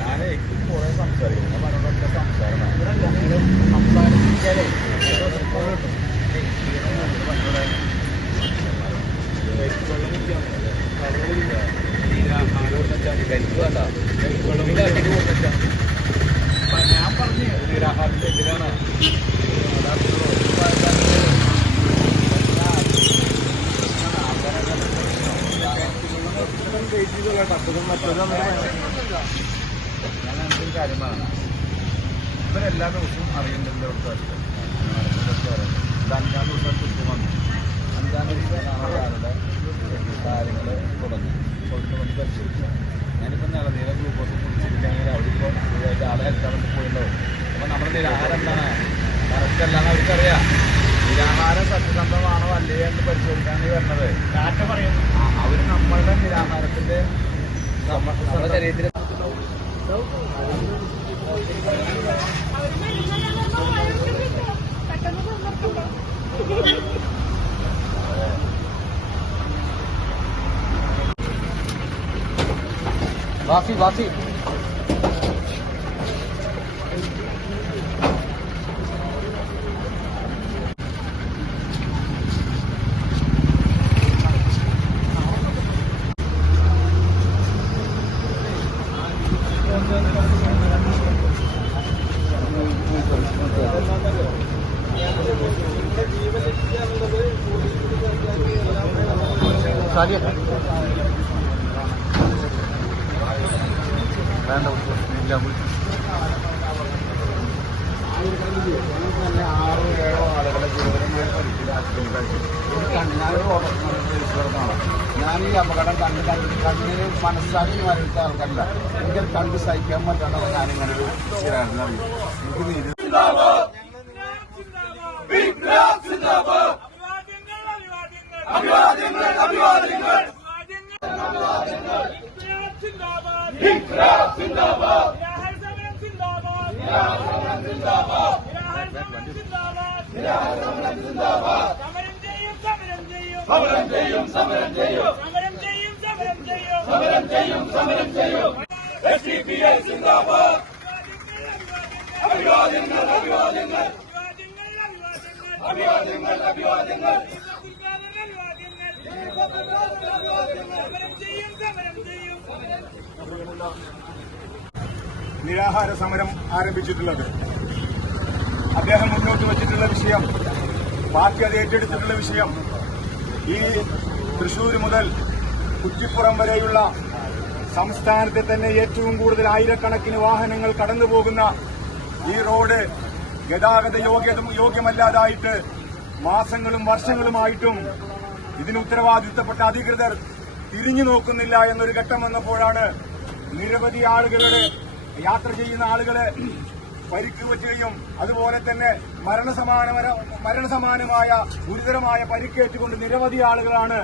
ഞാനേ കുറെ സംസാരിക്കുന്നു പറഞ്ഞൊക്കെ സംസാരമാണ് സംസാരിച്ചാലേ ഞാൻ പറഞ്ഞു നിരാഹാരത്തിനെതിരാണ് ഞാൻ എന്തൊരു കാര്യമാണ് ഇവരെല്ലാ ദിവസവും അറിയേണ്ടതിൻ്റെ അവസ്ഥ ഇത് 5-ാം ദിവസം ചുറ്റും വന്നു 5-ാം ദിവസമാണ് ഒരാളുടെ കാര്യങ്ങൾ തുടങ്ങി കൊടുത്തുകൊണ്ട് പരിശോധിച്ചു. ഞാനിപ്പോൾ നിലനീളം ഗ്ലൂക്കോസ് കുടിച്ചിരിക്കുകയാണെങ്കിൽ അവിടെ ഇപ്പോൾ ആളെ ഹെൽത്ത് വേണ്ടി പോയിട്ടുണ്ടാവും. അപ്പോൾ നമ്മുടെ നിരാഹാരം എന്താണ് കറക്റ്റ് അല്ലാന്ന് അവർക്കറിയാം. നിരാഹാരം സത്യസന്ധമാണോ അല്ലേ എന്ന് പരിശോധിക്കാണ് വരുന്നത്. അവർ നമ്മളുടെ നിരാഹാരത്തിന്റെ നമ്മുടെ ശരീരത്തിൽ വാസി വേണ്ട 6-7 ആളുകളെ ഗുരുതരമായ പരിശീലനം. ഞാൻ ഈ അപകടം കണ്ണിന് മനസ്സാക്കി വരത്ത ആൾക്കല്ല. എനിക്ക് കണ്ട് സഹിക്കാൻ പറ്റാത്ത ഞാനിങ്ങനെ ഒരു ശരിയാണെന്ന് അറിയും. എനിക്ക് നീതി സമരം ചെയ്യും SDPI സിന്ദാബാദ്. അഭിവാദ്യങ്ങൾ നിരാഹാര സമരം ആരംഭിച്ചിട്ടുള്ളത്. അദ്ദേഹം മുന്നോട്ട് വച്ചിട്ടുള്ള വിഷയം, പാർട്ടി അത് ഏറ്റെടുത്തിട്ടുള്ള വിഷയം, ഈ തൃശൂർ മുതൽ കുറ്റിപ്പുറം വരെയുള്ള സംസ്ഥാനത്തെ തന്നെ ഏറ്റവും കൂടുതൽ ആയിരക്കണക്കിന് വാഹനങ്ങൾ കടന്നുപോകുന്ന ഈ റോഡ് ഗതാഗത യോഗ്യമല്ലാതായിട്ട് മാസങ്ങളും വർഷങ്ങളുമായിട്ടും ഇതിന് ഉത്തരവാദിത്തപ്പെട്ട അധികൃതർ തിരിഞ്ഞു നോക്കുന്നില്ല എന്നൊരു ഘട്ടം വന്നപ്പോഴാണ് നിരവധി ആളുകളുടെ യാത്ര ചെയ്യുന്ന ആളുകളെ പരിക്ക് പറ്റുകയും അതുപോലെ തന്നെ മരണസമാനമായ ഗുരുതരമായ പരിക്കേറ്റുകൊണ്ട് നിരവധി ആളുകളാണ്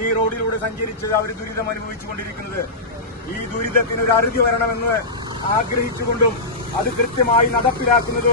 ഈ റോഡിലൂടെ സഞ്ചരിച്ചത്. അവർ ദുരിതം അനുഭവിച്ചുകൊണ്ടിരിക്കുന്നത്. ഈ ദുരിതത്തിന് ഒരു അറുതി വരണമെന്ന് ആഗ്രഹിച്ചുകൊണ്ടും അത് കൃത്യമായി നടപ്പിലാക്കുന്നതും